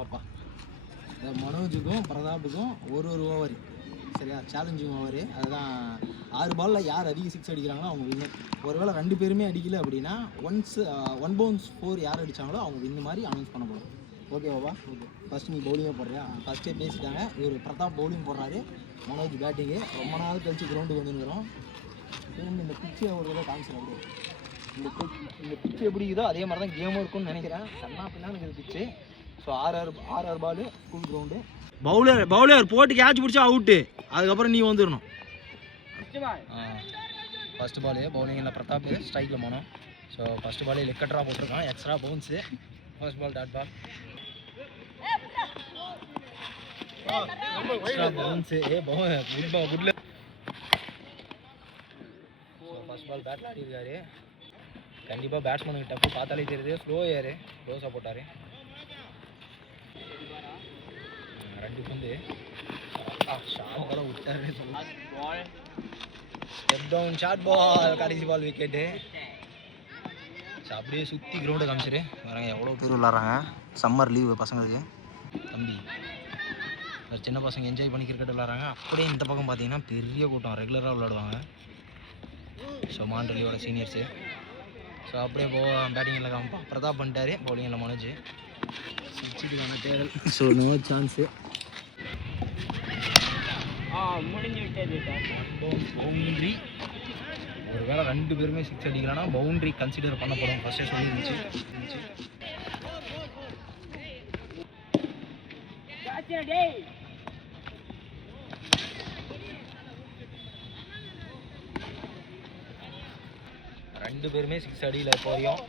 பாப்பா இந்த மனோஜுக்கும் பிரதாப்புக்கும் ஒரு ஓவர் சரியா, சேலஞ்சிங் ஓவரு. அதுதான் 6 பாலில் யார் அதிக 6 அடிக்கிறாங்களோ அவங்க வின்னு. ஒருவேளை 2 பேருமே அடிக்கல அப்படின்னா ஒன் பவுன்ஸ் 4 யார் அடித்தாங்களோ அவங்க வின்னு மாதிரி அனௌன்ஸ் பண்ண போகிறோம். ஓகேவாப்பா? ஓகே. ஃபஸ்ட் நீ பவுலிங்கே போடுறியா? ஃபஸ்ட்டே பேசிட்டாங்க. இவர் பிரதாப் பவுலிங் போடுறாரு, மனோஜ் பேட்டிங்கு. ரொம்ப நாள் கழிச்சு கிரவுண்டுக்கு வந்துருக்கிறோம். இந்த பிச்சு ஒரு காமிச்சிடும். அப்படியே இந்த பிச்சு எப்படி இருக்குதோ அதே மாதிரி தான் கேமும் இருக்கும்னு நினைக்கிறேன். கண்ணா பின்னா இருக்குது பிச்சு. ஸோ 6 பால் ஸ்கூல் கிரவுண்டு. பவுலர் போட்டு கேட்ச் பிடிச்சா அவுட்டு. அதுக்கப்புறம் நீ வந்துடணும். ஃபஸ்ட்டு பாலு பவுலிங்கில் பிரதாப், ஸ்ட்ரைக்கில் போனோம். ஸோ ஃபஸ்ட்டு பாலே லெக்கட்ரா போட்டிருக்கான், extra bounce. First ball dot ball, extra bounce. குட்ல. ஸோ ஃபஸ்ட் பால் பேட் ஆடிருக்காரு. கண்டிப்பாக பேட்ஸ்மேனுக்கு டப்பு பார்த்தாலே தெரியுது. ஸ்லோ ஏரு, க்ளோஸாக போட்டார். 2 பந்து ஷார்ட்டாக விட்டாரு. ஸ்டெப் டவுன் ஷார்ட் பால், கடைசி பால் விக்கெட்டு. ஸோ அப்படியே சுற்றி கிரவுண்டை காமிச்சிரு வராங்க. எவ்வளோ பேர் விளாட்றாங்க, சம்மர் லீவு பசங்களுக்கு. தம்பி ஒரு சின்ன பசங்க என்ஜாய் பண்ணி கிரிக்கெட் விளாட்றாங்க. அப்படியே இந்த பக்கம் பார்த்தீங்கன்னா பெரிய கூட்டம் ரெகுலராக விளாடுவாங்க. So மாண்டலியோட seniors. ஸோ அப்படியே பேட்டிங்கில் காமிப்பா பிரதாப் பண்ணிட்டாரு, பவுலிங்கில் மனோஜ். சிக்ஸுக்கான தேடல். So no chance. முடிஞ்சு விட்டது. பவுண்ட்ரி. ஒரு வேளை 2 பேருமே 6 அடிக்கிறான்னா பவுண்ட்ரி கன்சிடர் பண்ணப்படும். ஃபஸ்ட்டே சொல்லியிருந்துச்சு. ரெண்டு பேருமே 6 அடியில் இப்போ வரையும்.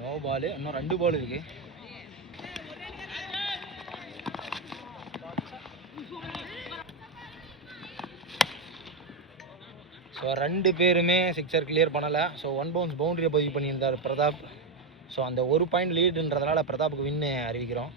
நோ பால், இன்னும் 2 பால் இருக்கு. ஸோ 2 பேருமே 6 கிளியர் பண்ணலை. ஸோ 1 பவுன்ஸ் பவுண்டரியை பதிவு பண்ணியிருந்தார் பிரதாப். ஸோ அந்த 1 பாயிண்ட் லீடுன்றதுனால பிரதாப்புக்கு வின்னு அறிவிக்கிறோம்.